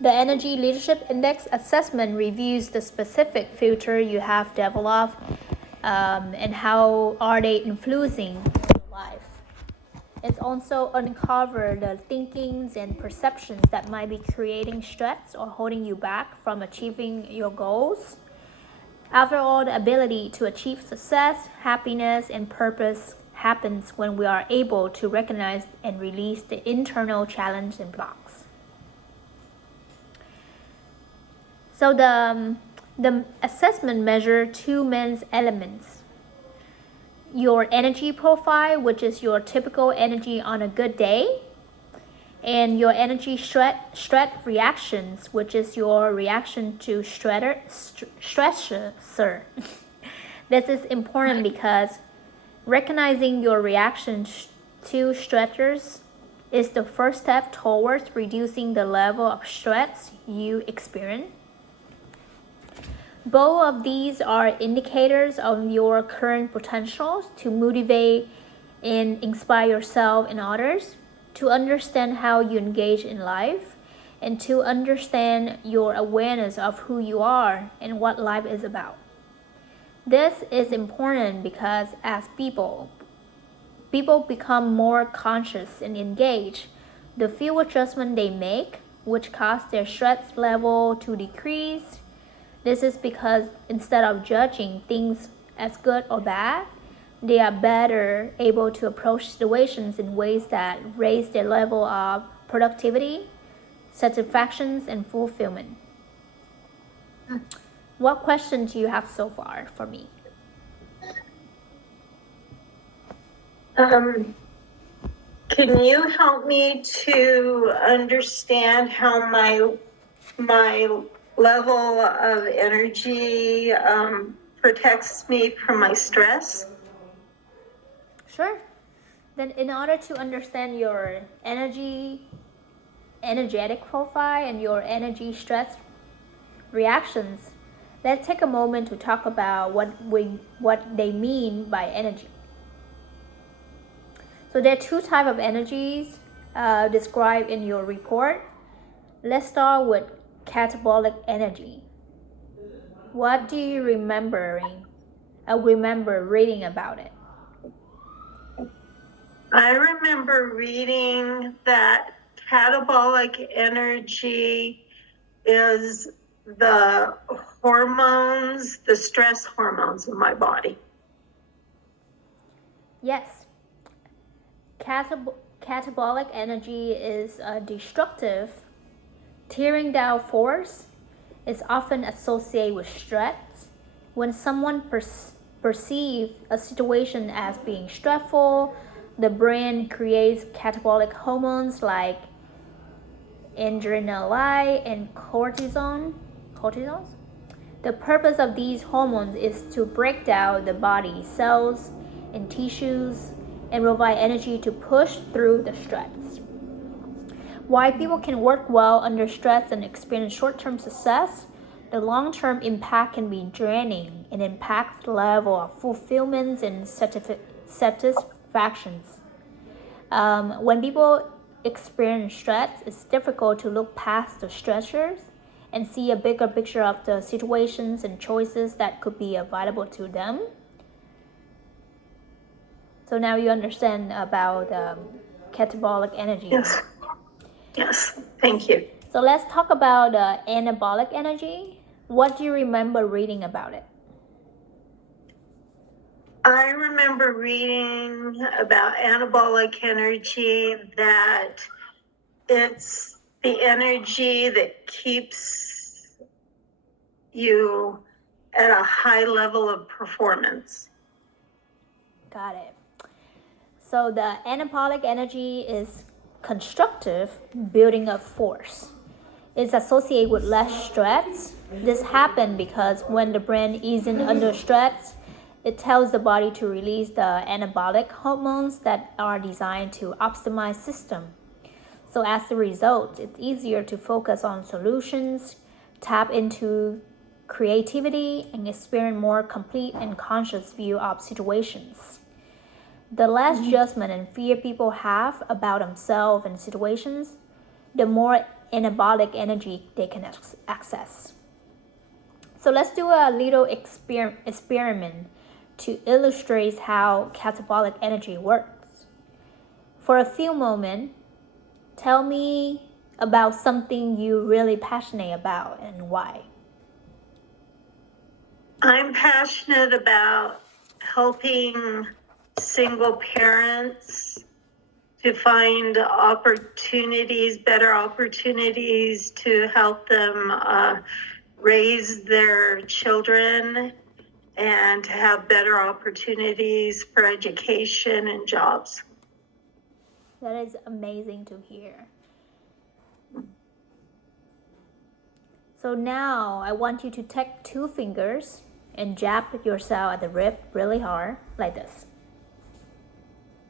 The Energy Leadership Index assessment reviews the specific filter you have developed and how are they influencing your life. It's also uncover the thinkings and perceptions that might be creating stress or holding you back from achieving your goals. After all, the ability to achieve success, happiness, and purpose happens when we are able to recognize and release the internal challenge and blocks. So the assessment measure two main elements. Your energy profile, which is your typical energy on a good day, and your energy stress reactions, which is your reaction to stressor. This is important because recognizing your reaction to stressors is the first step towards reducing the level of stress you experience. Both of these are indicators of your current potentials to motivate and inspire yourself and others, to understand how you engage in life, and to understand your awareness of who you are and what life is about. This is important because as people become more conscious and engaged, the few adjustments they make, which cause their stress level to decrease. This is because instead of judging things as good or bad, they are better able to approach situations in ways that raise their level of productivity, satisfaction, and fulfillment. What questions do you have so far for me? Can you help me to understand how my level of energy protects me from my stress? Sure. Then in order to understand your energetic profile and your energy stress reactions, let's take a moment to talk about what they mean by energy. So there are two types of energies described in your report. Let's start with catabolic energy. What do you remember reading about it? I remember reading that catabolic energy is the hormones, the stress hormones in my body. Yes. Catabolic energy is a destructive, tearing down force. Is often associated with stress. When someone perceives a situation as being stressful, the brain creates catabolic hormones like adrenaline and cortisol. The purpose of these hormones is to break down the body cells and tissues and provide energy to push through the stress. While people can work well under stress and experience short-term success, the long-term impact can be draining and impact the level of fulfillment and satisfactions. When people experience stress, it's difficult to look past the stressors and see a bigger picture of the situations and choices that could be available to them. So now you understand about catabolic energy. Yes, thank you. So let's talk about anabolic energy. What do you remember reading about it? I remember reading about anabolic energy, that it's the energy that keeps you at a high level of performance. Got it. So the anabolic energy is constructive, building up force. It's associated with less stress. This happens because when the brain isn't under stress, it tells the body to release the anabolic hormones that are designed to optimize system. So as a result, it's easier to focus on solutions, tap into creativity, and experience more complete and conscious view of situations. The less judgment and fear people have about themselves and situations, the more anabolic energy they can access. So let's do a little experiment to illustrate how catabolic energy works. For a few moments, tell me about something you're really passionate about and why. I'm passionate about helping single parents to find opportunities, better opportunities to help them raise their children and to have better opportunities for education and jobs. That is amazing to hear. So now I want you to take 2 fingers and jab yourself at the rib really hard, like this.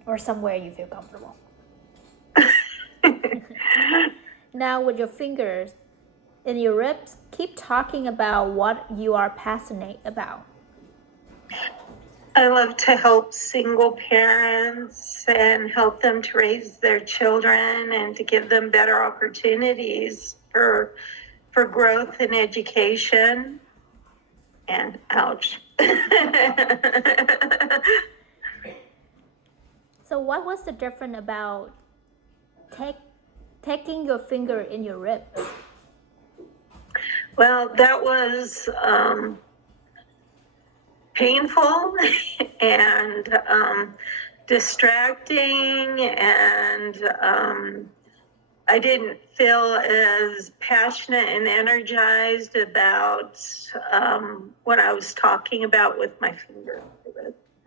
Or somewhere you feel comfortable. Now with your fingers in your ribs, keep talking about what you are passionate about. I love to help single parents and help them to raise their children and to give them better opportunities for growth and education. And ouch. So what was the difference about taking your finger in your ribs? Well, that was painful and distracting, and I didn't feel as passionate and energized about what I was talking about with my finger.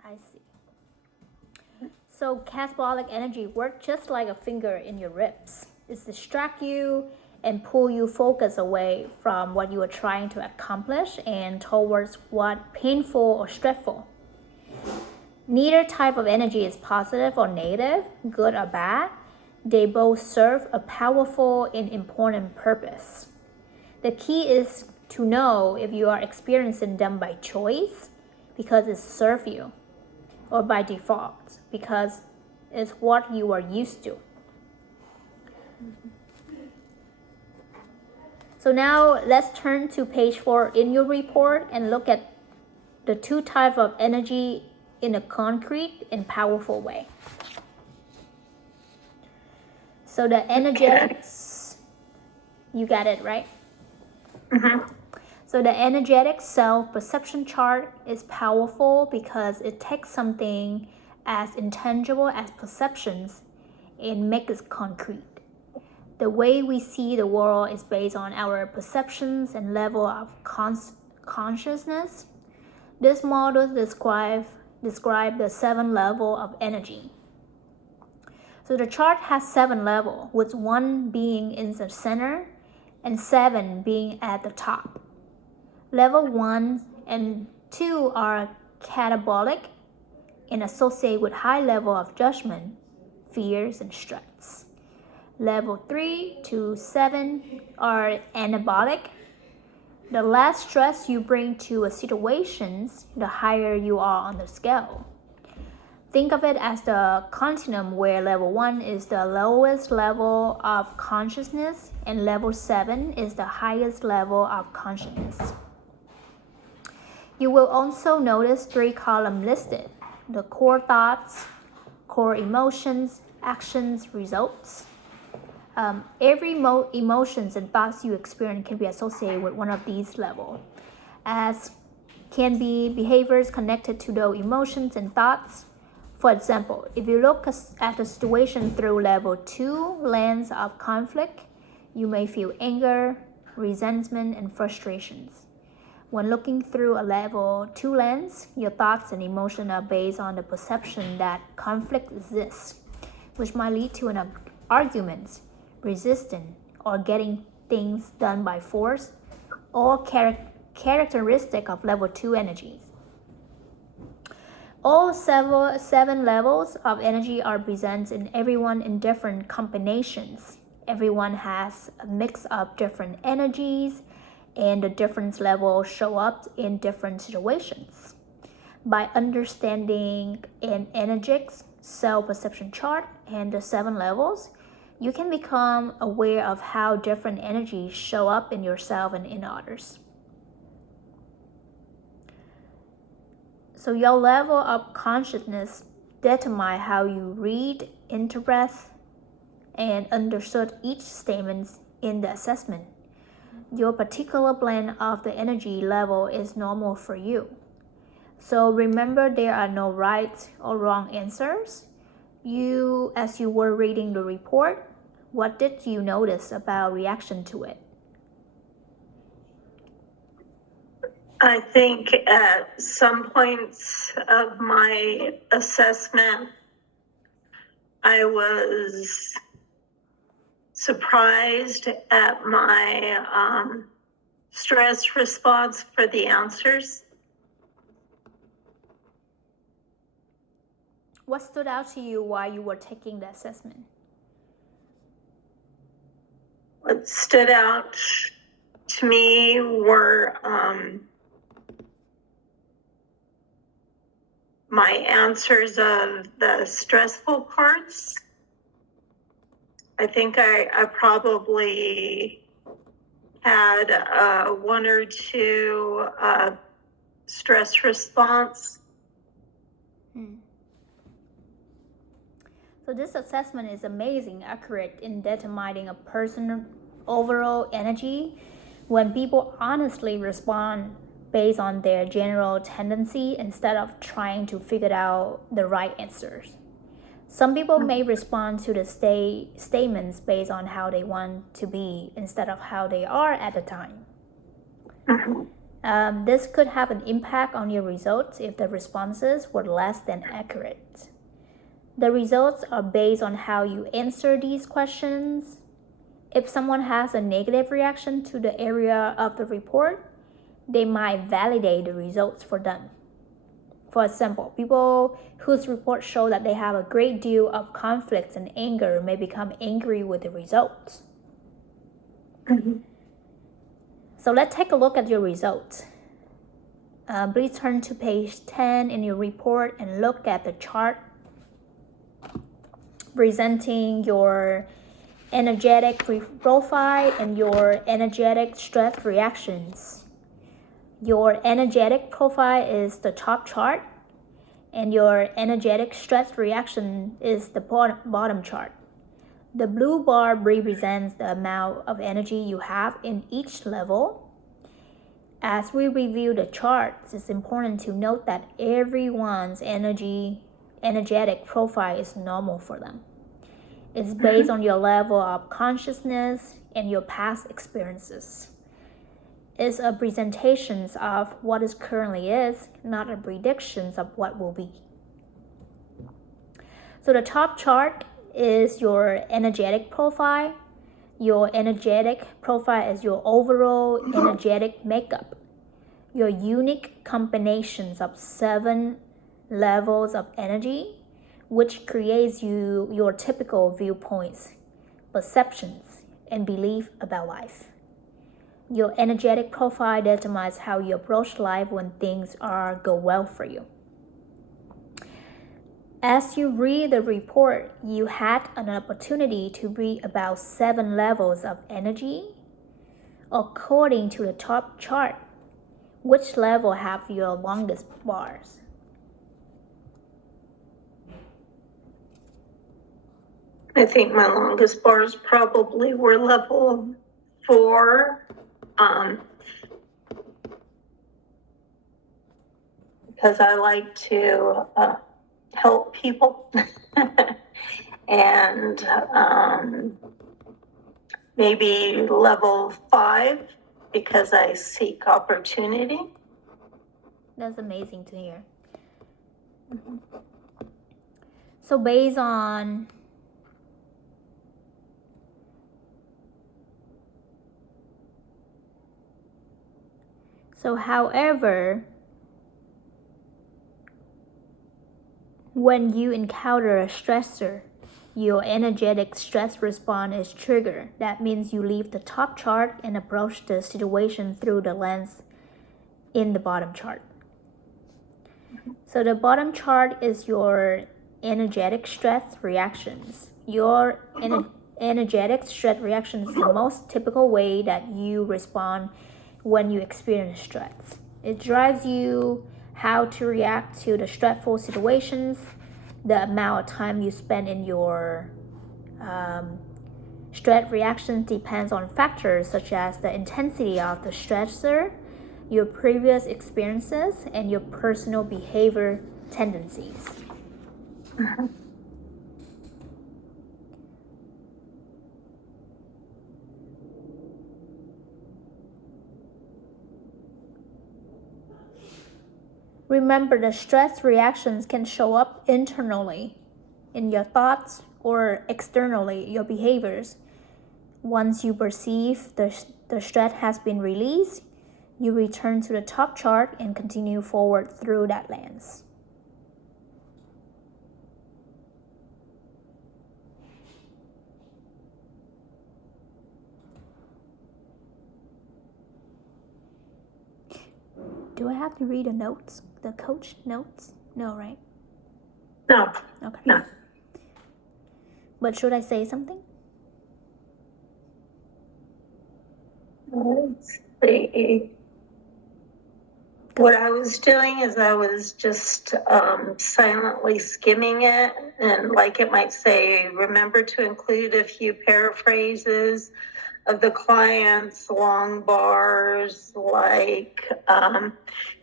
I see. So catabolic energy works just like a finger in your ribs. It distracts you and pull you focus away from what you are trying to accomplish and towards what painful or stressful. Neither type of energy is positive or negative, good or bad. They both serve a powerful and important purpose. The key is to know if you are experiencing them by choice because it serves you, or by default because it's what you are used to. So now let's turn to page 4 in your report and look at the 2 types of energy in a concrete and powerful way. So the energetics, you got it, right? Mm-hmm. So the energetic self-perception chart is powerful because it takes something as intangible as perceptions and makes it concrete. The way we see the world is based on our perceptions and level of consciousness. This model describe the 7 levels of energy. So the chart has 7 levels, with 1 being in the center and 7 being at the top. Level 1 and 2 are catabolic and associate with high level of judgment, fears, and stress. Level 3 to 7 are anabolic. The less stress you bring to a situation, the higher you are on the scale. Think of it as the continuum where level 1 is the lowest level of consciousness and level 7 is the highest level of consciousness. You will also notice 3 columns listed: the core thoughts, core emotions, actions, results. Every emotions and thoughts you experience can be associated with one of these levels, as can be behaviors connected to those emotions and thoughts. For example, if you look at the situation through level 2 lens of conflict, you may feel anger, resentment, and frustrations. When looking through a level 2 lens, your thoughts and emotions are based on the perception that conflict exists, which might lead to an argument, resistance, or getting things done by force, all characteristic of level 2 energies. All 7 levels of energy are present in everyone in different combinations. Everyone has a mix of different energies, and the different levels show up in different situations. By understanding an energetic self-perception chart and the 7 levels, you can become aware of how different energies show up in yourself and in others. So your level of consciousness determines how you read, interpret, and understood each statement in the assessment. Your particular blend of the energy level is normal for you. So remember, there are no right or wrong answers. As you were reading the report, what did you notice about reaction to it? I think at some points of my assessment, I was surprised at my stress response for the answers. What stood out to you while you were taking the assessment? What stood out to me were my answers of the stressful parts. I think I probably had one or two stress response. So this assessment is amazing, accurate in determining a person's overall energy when people honestly respond based on their general tendency instead of trying to figure out the right answers. Some people may respond to the statements based on how they want to be instead of how they are at the time. This could have an impact on your results if the responses were less than accurate. The results are based on how you answer these questions. If someone has a negative reaction to the area of the report, they might validate the results for them. For example, people whose reports show that they have a great deal of conflict and anger may become angry with the results. So let's take a look at your results. Please turn to page 10 in your report and look at the chart presenting your energetic profile and your energetic stress reactions. Your energetic profile is the top chart, and your energetic stress reaction is the bottom chart. The blue bar represents the amount of energy you have in each level. As we review the charts, it's important to note that everyone's energetic profile is normal for them. It's based on your level of consciousness and your past experiences. It's a presentation of what is currently is, not a prediction of what will be. So the top chart is your energetic profile. Your energetic profile is your overall energetic makeup. Your unique combinations of 7 levels of energy, which creates your typical viewpoints, perceptions, and belief about life. Your energetic profile determines how you approach life when things go well for you. As you read the report, you had an opportunity to read about 7 levels of energy. According to the top chart, which level have your longest bars? I think my longest bars probably were level 4. Because I like to help people and maybe level 5 because I seek opportunity. That's amazing to hear. So based on however, when you encounter a stressor, your energetic stress response is triggered. That means you leave the top chart and approach the situation through the lens in the bottom chart. So the bottom chart is your energetic stress reactions. Your energetic stress reaction is the most typical way that you respond when you experience stress. It drives you how to react to the stressful situations, the amount of time you spend in your stress reaction depends on factors such as the intensity of the stressor, your previous experiences, and your personal behavior tendencies. Remember, the stress reactions can show up internally in your thoughts or externally your behaviors. Once you perceive the stress has been released, you return to the top chart and continue forward through that lens. Do I have to read the notes? The coach notes? No, right? No. Okay. No. But should I say something? Let's see. What I was doing is I was just silently skimming it, and like it might say, remember to include a few paraphrases of the client's long bars, like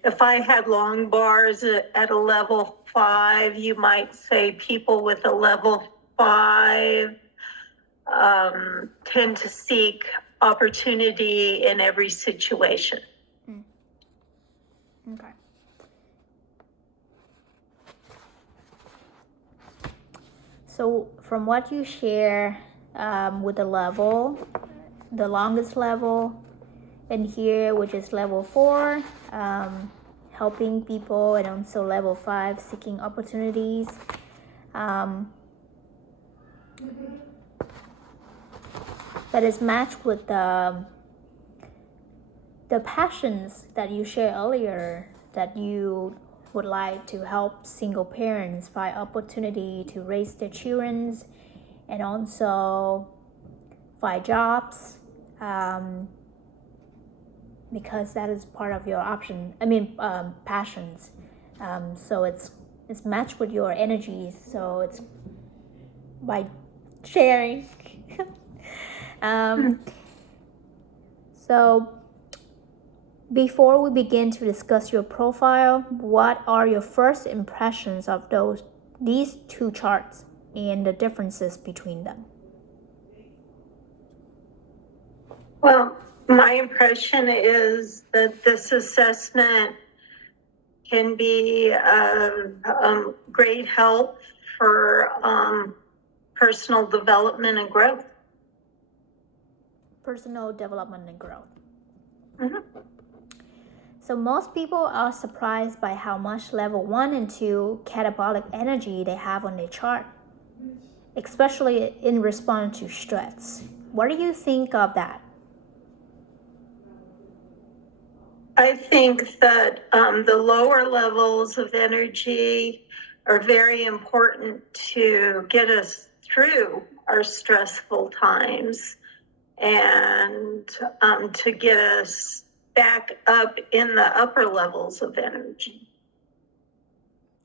if I had long bars at a level 5, you might say people with a level 5 tend to seek opportunity in every situation. Okay. So from what you share with the level, the longest level in here, which is level 4, helping people, and also level 5, seeking opportunities. That is matched with the passions that you shared earlier, that you would like to help single parents find opportunity to raise their children and also find jobs, because that is part of your passions. So it's matched with your energies, so it's by sharing. So before we begin to discuss your profile, what are your first impressions of these two charts and the differences between them? Well, my impression is that this assessment can be great help for personal development and growth. Personal development and growth. Mm-hmm. So most people are surprised by how much level 1 and 2 catabolic energy they have on their chart, especially in response to stress. What do you think of that? I think that the lower levels of energy are very important to get us through our stressful times and to get us back up in the upper levels of energy.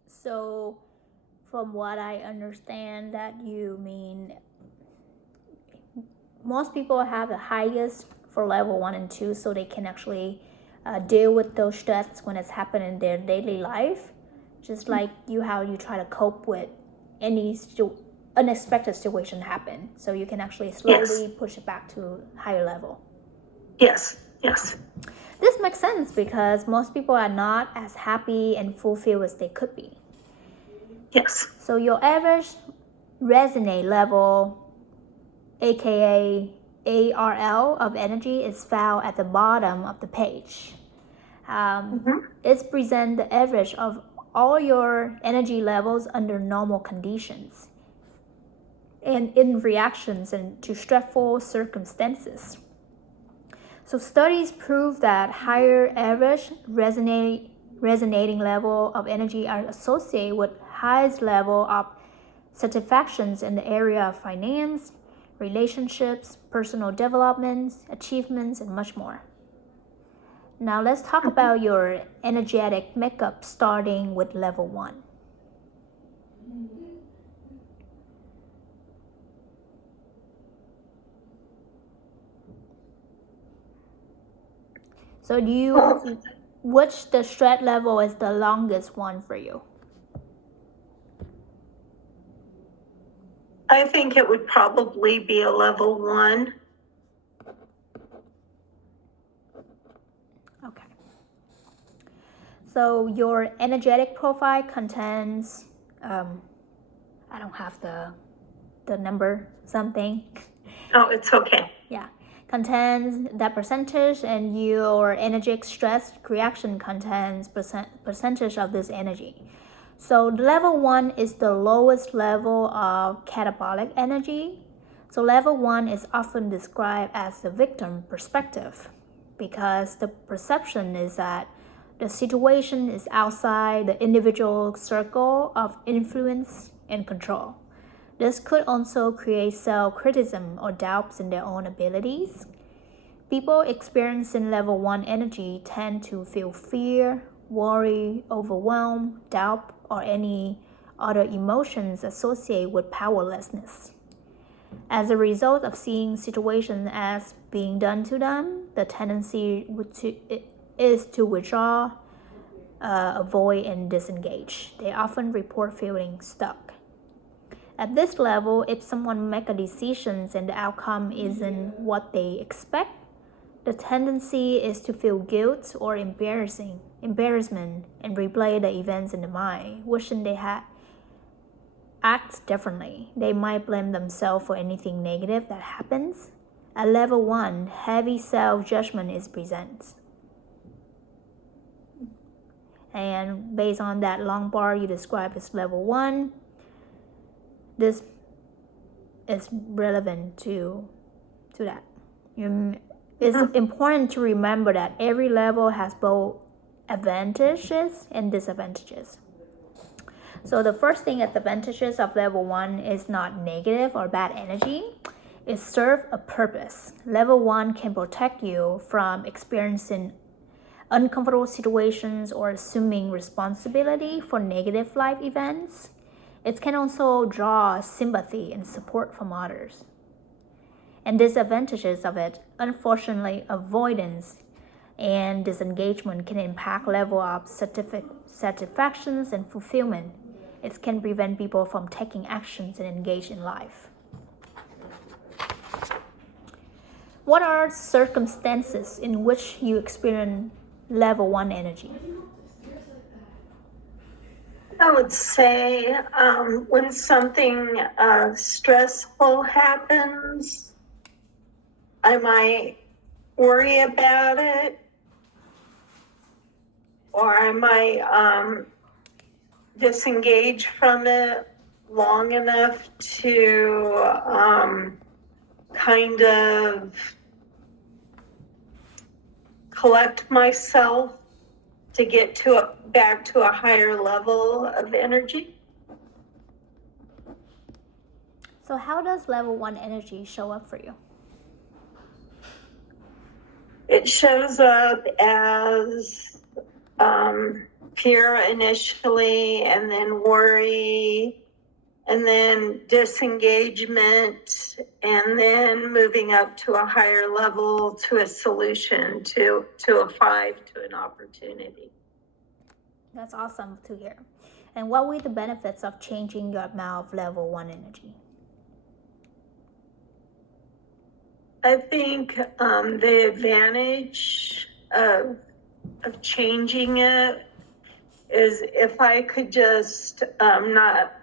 So from what I understand, that you mean most people have the highest for level 1 and 2, so they can actually deal with those stress when it's happening in their daily life, just like how you try to cope with any unexpected situation happen, so you can actually slowly push it back to higher level. Yes. This makes sense because most people are not as happy and fulfilled as they could be. Yes. So your average resonate level, aka ARL of energy, is found at the bottom of the page. It presents the average of all your energy levels under normal conditions and in reactions and to stressful circumstances. So studies prove that higher average resonating level of energy are associated with highest level of satisfactions in the area of finance, relationships, personal development, achievements, and much more. Now let's talk about your energetic makeup starting with level 1. So which the stress level is the longest one for you? I think it would probably be a level 1. Okay. So your energetic profile contains, I don't have the number something. Oh, it's okay. Yeah, contains that percentage, and your energetic stress reaction contains percentage of this energy. So level 1 is the lowest level of catabolic energy. So level 1 is often described as the victim perspective because the perception is that the situation is outside the individual circle of influence and control. This could also create self-criticism or doubts in their own abilities. People experiencing level 1 energy tend to feel fear, worry, overwhelm, doubt, or any other emotions associated with powerlessness. As a result of seeing situations as being done to them, the tendency is to withdraw, avoid, and disengage. They often report feeling stuck. At this level, if someone makes a decision and the outcome isn't what they expect, the tendency is to feel guilt or embarrassment and replay the events in the mind, wishing they had acted differently. They might blame themselves for anything negative that happens. At level 1, heavy self-judgment is present. And based on that long bar you described as level 1, this is relevant to that. It's important to remember that every level has both advantages and disadvantages. So the first thing, advantages of level 1 is not negative or bad energy. It serves a purpose. Level 1 can protect you from experiencing uncomfortable situations or assuming responsibility for negative life events. It can also draw sympathy and support from others. And disadvantages of it, unfortunately, avoidance and disengagement can impact level of satisfactions and fulfillment. It can prevent people from taking actions and engage in life. What are circumstances in which you experience level 1 energy? I would say when something stressful happens, I might worry about it, or I might disengage from it long enough to kind of collect myself to get back to a higher level of energy. So how does level 1 energy show up for you? It shows up as fear initially, and then worry, and then disengagement, and then moving up to a higher level, to a solution, to a 5, to an opportunity. That's awesome to hear. And what were the benefits of changing your amount of level 1 energy? I think the advantage of changing it is if I could just not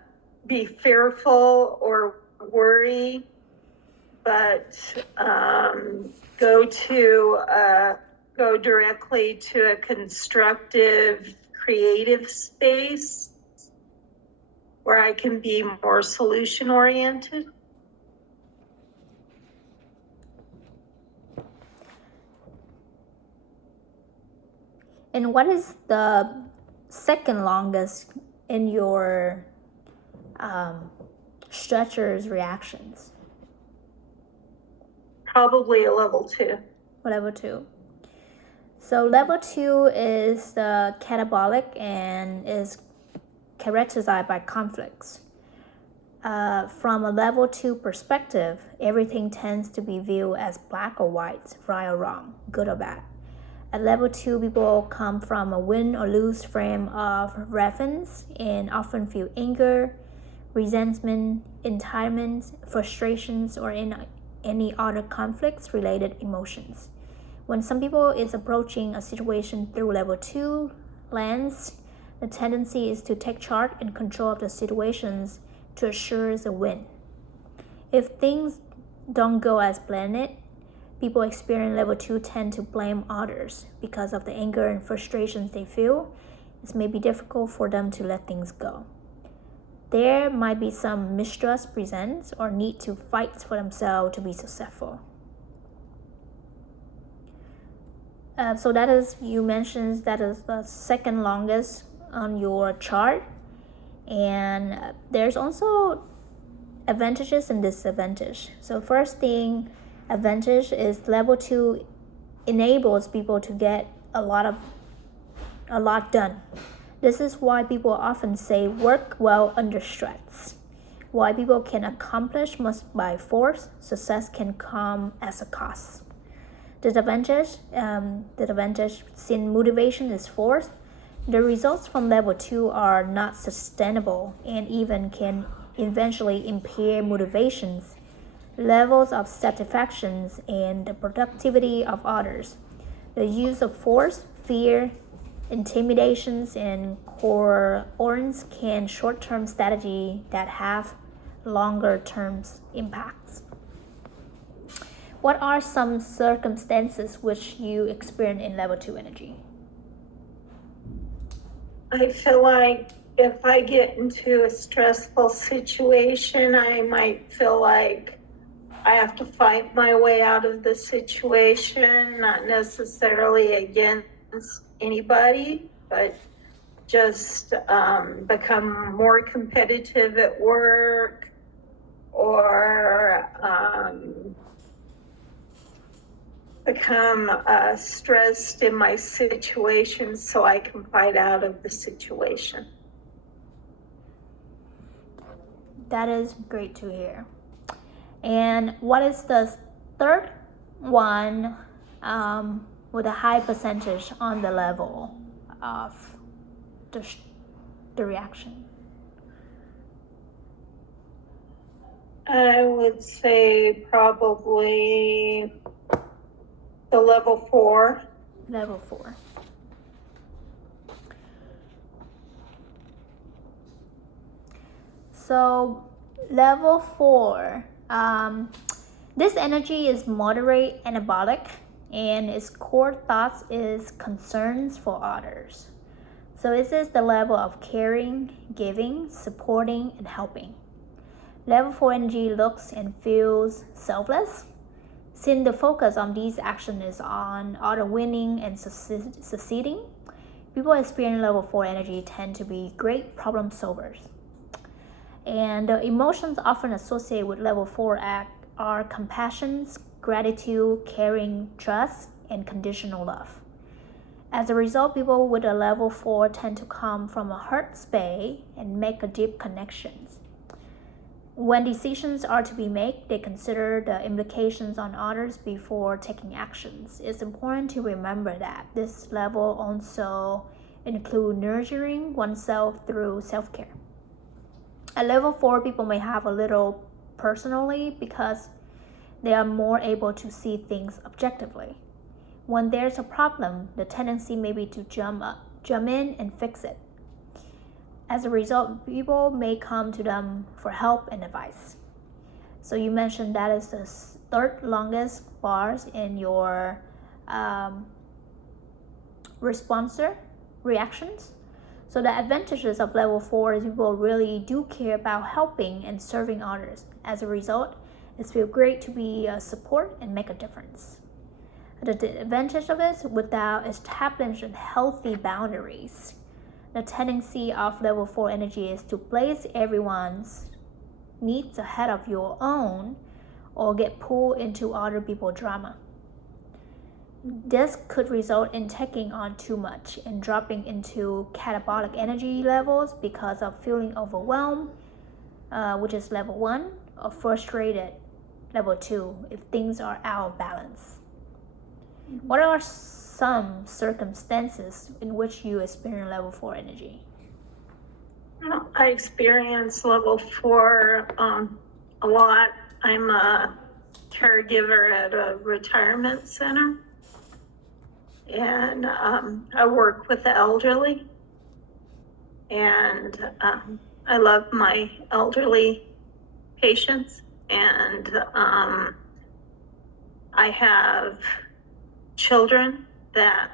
be fearful or worry, but go directly to a constructive, creative space where I can be more solution oriented. And what is the second longest in your stretchers reactions? Probably a level 2. Level 2. So level 2 is the catabolic and is characterized by conflicts. From a level 2 perspective, everything tends to be viewed as black or white, right or wrong, good or bad. At level 2, people come from a win or lose frame of reference and often feel anger, resentment, entitlement, frustrations, or any other conflicts related emotions. When some people is approaching a situation through level 2 lens, the tendency is to take charge and control of the situations to assure a win. If things don't go as planned, people experiencing level 2 tend to blame others because of the anger and frustrations they feel. It may be difficult for them to let things go. There might be some mistrust present or need to fight for themselves to be successful. So that is, you mentioned that is the second longest on your chart. And there's also advantages and disadvantages. So first thing, advantage is level 2 enables people to get a lot done. This is why people often say work well under stress. Why people can accomplish much by force, success can come as a cost. Disadvantage, since motivation is forced, the results from level 2 are not sustainable and even can eventually impair motivations, levels of satisfactions, and the productivity of others. The use of force, fear, intimidations, and coercions can short-term strategy that have longer-term impacts. What are some circumstances which you experience in level 2 energy? I feel like if I get into a stressful situation, I might feel like I have to fight my way out of the situation, not necessarily against anybody, but just become more competitive at work or become stressed in my situation so I can fight out of the situation. That is great to hear. And what is the third one with a high percentage on the level of the reaction? I would say probably the level 4. Level 4. So level 4, this energy is moderate anabolic, and its core thoughts is concerns for others. So this is the level of caring, giving, supporting, and helping. Level 4 energy looks and feels selfless, since the focus on these actions is on other winning and succeeding. People experiencing level 4 energy tend to be great problem solvers. And the emotions often associated with level 4 act are compassion, gratitude, caring, trust, and conditional love. As a result, people with a level 4 tend to come from a heart space and make a deep connections. When decisions are to be made, they consider the implications on others before taking actions. It's important to remember that this level also includes nurturing oneself through self-care. At level 4, people may have a little personally because they are more able to see things objectively. When there's a problem, the tendency may be to jump in and fix it. As a result, people may come to them for help and advice. So you mentioned that is the third longest bars in your reactions. So the advantages of level 4 is people really do care about helping and serving others. As a result, it feels great to be a support and make a difference. The advantage of it is without establishing healthy boundaries. The tendency of level 4 energy is to place everyone's needs ahead of your own, or get pulled into other people's drama. This could result in taking on too much and dropping into catabolic energy levels because of feeling overwhelmed, which is level 1, or frustrated, level 2, if things are out of balance. What are some circumstances in which you experience level 4 energy? I experience level 4 a lot. I'm a caregiver at a retirement center, and I work with the elderly, and I love my elderly patients, and I have children that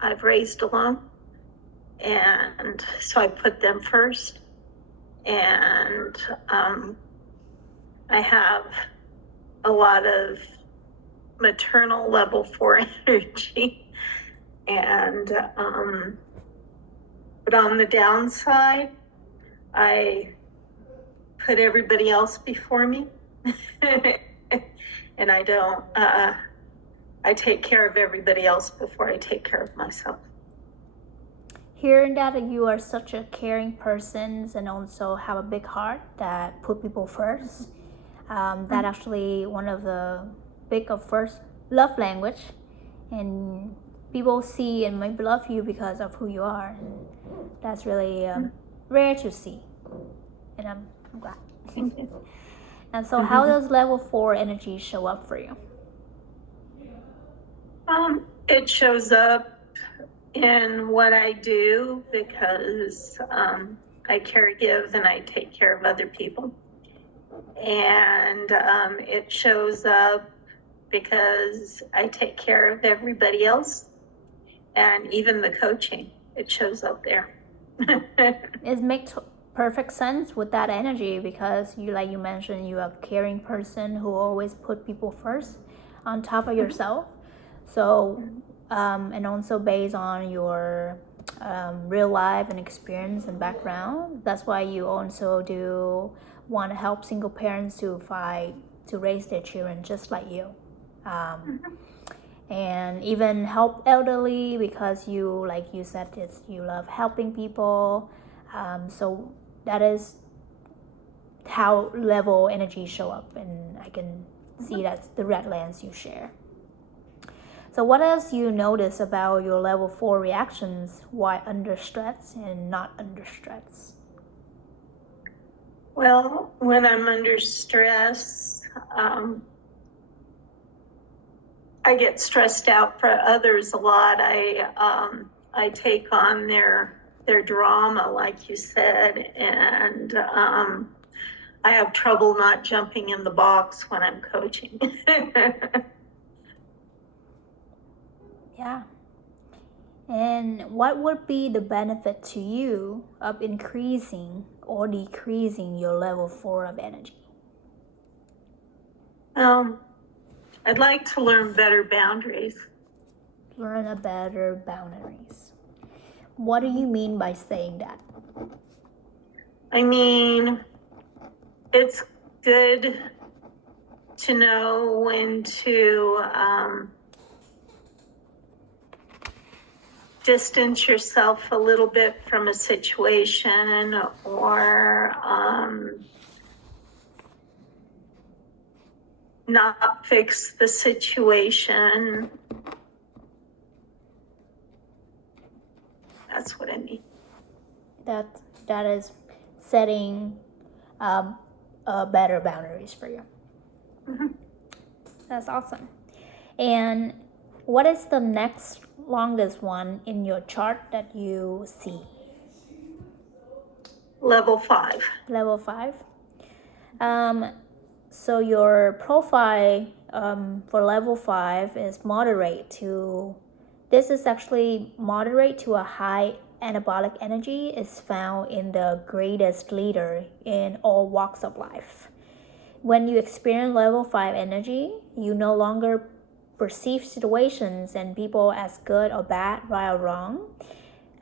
I've raised alone, and so I put them first, and I have a lot of maternal level 4 energy, and but on the downside, I put everybody else before me. And I don't I take care of everybody else before I take care of myself. Hearing that you are such a caring person and also have a big heart that put people first, that actually one of the big of first love language, and people see and maybe love you because of who you are, and that's really rare to see, and I'm glad. And so how does level 4 energy show up for you? It shows up in what I do, because I caregive and I take care of other people, and it shows up because I take care of everybody else, and even the coaching, it shows up there. It makes perfect sense with that energy, because you, like you mentioned, you are a caring person who always put people first on top of yourself. So and also based on your real life and experience and background, that's why you also do want to help single parents to raise their children just like you, and even help elderly, because you, like you said, you love helping people. So that is how level energy show up, and I can see that's the red lens you share. So what else you notice about your level 4 reactions while under stress and not under stress? Well, when I'm under stress, I get stressed out for others a lot. I take on their drama, like you said, and I have trouble not jumping in the box when I'm coaching. Yeah. And what would be the benefit to you of increasing or decreasing your level 4 of energy? I'd like to learn better boundaries. Learn a better boundaries. What do you mean by saying that? I mean, it's good to know when to distance yourself a little bit from a situation, or not fix the situation. That's what I mean. That is setting better boundaries for you. Mm-hmm. That's awesome. And what is the next longest one in your chart that you see? Level 5. Level 5. So your profile for level 5 is moderate to. This is actually moderate to a high anabolic energy, is found in the greatest leader in all walks of life. When you experience level 5 energy, you no longer perceive situations and people as good or bad, right or wrong.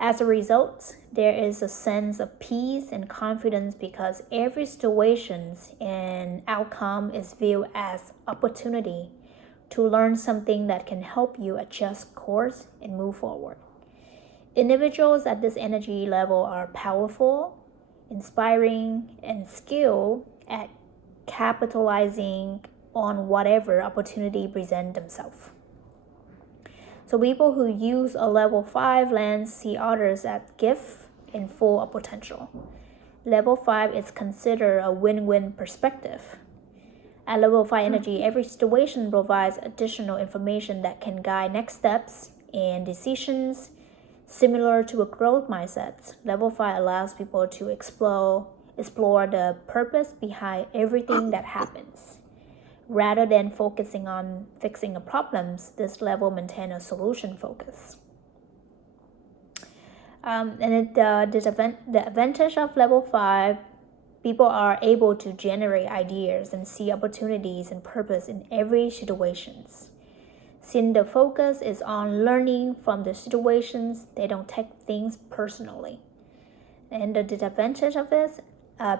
As a result, there is a sense of peace and confidence because every situation and outcome is viewed as opportunity to learn something that can help you adjust course and move forward. Individuals at this energy level are powerful, inspiring, and skilled at capitalizing on whatever opportunity present themselves. So people who use a level 5 lens see others as gift and full of potential. Level 5 is considered a win-win perspective. At level 5 energy, every situation provides additional information that can guide next steps and decisions. Similar to a growth mindset, level 5 allows people to explore the purpose behind everything that happens. Rather than focusing on fixing the problems, this level maintains a solution focus. The advantage of level 5, people are able to generate ideas and see opportunities and purpose in every situation. Since the focus is on learning from the situations, they don't take things personally. And the disadvantage of this,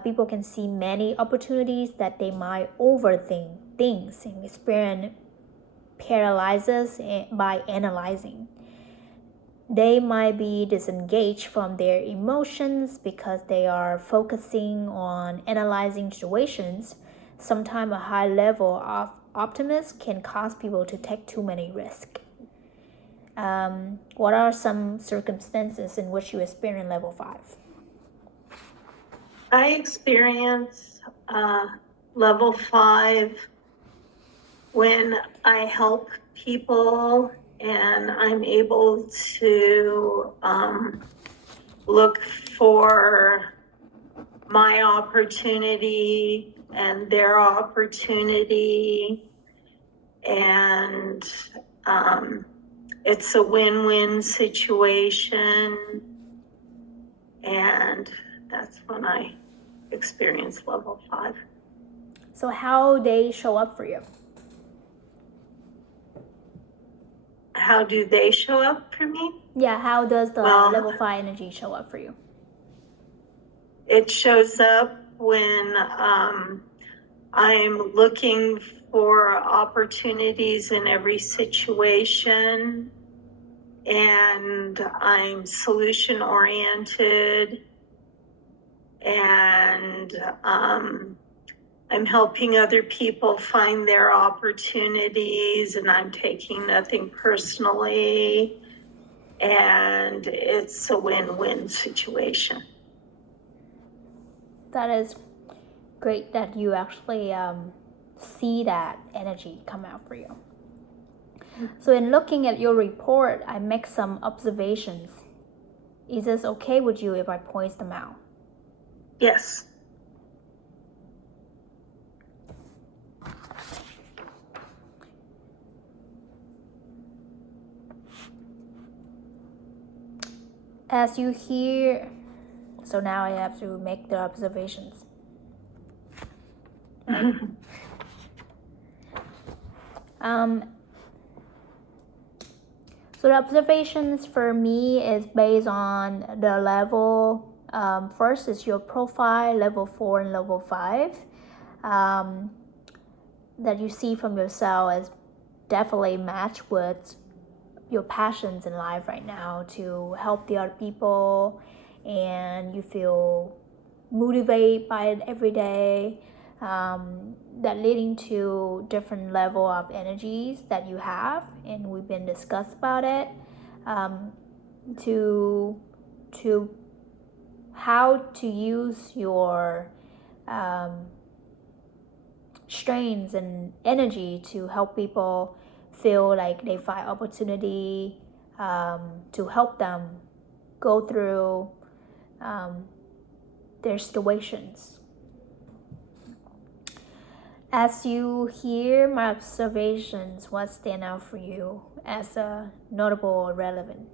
people can see many opportunities that they might overthink things and experience paralysis by analyzing. They might be disengaged from their emotions because they are focusing on analyzing situations. Sometimes a high level of optimism can cause people to take too many risks. What are some circumstances in which you experience level 5? I experience level 5 when I help people and I'm able to look for my opportunity and their opportunity, and it's a win-win situation, and that's when I experience level 5. So how they show up for you? How do they show up for me? Yeah, how does the level 5 energy show up for you? It shows up when I'm looking for opportunities in every situation, and I'm solution oriented, and I'm helping other people find their opportunities, and I'm taking nothing personally, and it's a win-win situation. That is great that you actually see that energy come out for you. So in looking at your report, I make some observations. Is this okay with you if I point them out? Yes. As you hear, so now I have to make the observations. Right? So the observations for me is based on the level. First is your profile, level 4 and level 5. That you see from yourself is definitely match with your passions in life right now to help the other people, and you feel motivated by it every day. That leading to different level of energies that you have, and we've been discussed about it. To how to use your strengths and energy to help people feel like they find opportunity, to help them go through their situations. As you hear my observations, what stand out for you as a notable or relevant?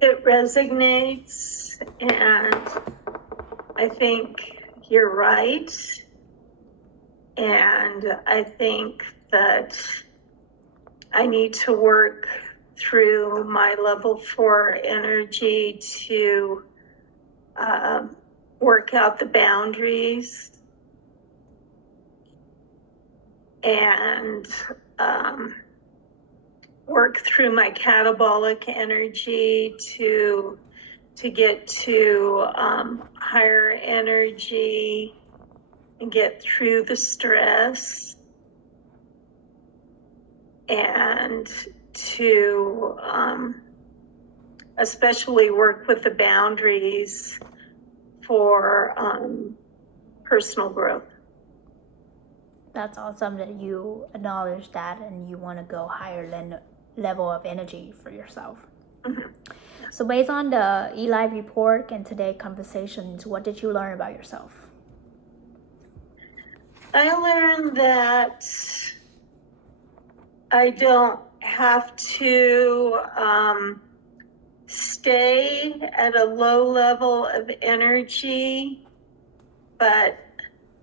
It resonates, and I think you're right. And I think that I need to work through my level 4 energy to work out the boundaries and work through my catabolic energy to get to higher energy and get through the stress, and to especially work with the boundaries for personal growth. That's awesome that you acknowledge that and you want to go higher level of energy for yourself. Mm-hmm. So based on the Eli report and today's conversations, what did you learn about yourself? I learned that I don't have to stay at a low level of energy, but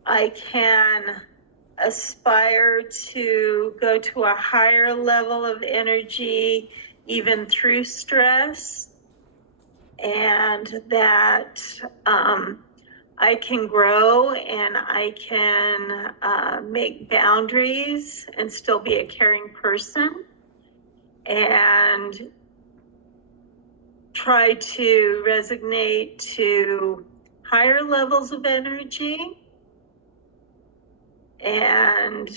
I can aspire to go to a higher level of energy even through stress, and that I can grow and I can make boundaries and still be a caring person, and try to resonate to higher levels of energy and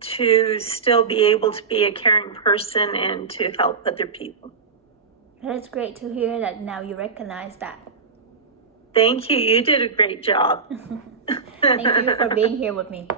to still be able to be a caring person and to help other people. It's great to hear that now you recognize that. Thank you. You did a great job. Thank you for being here with me.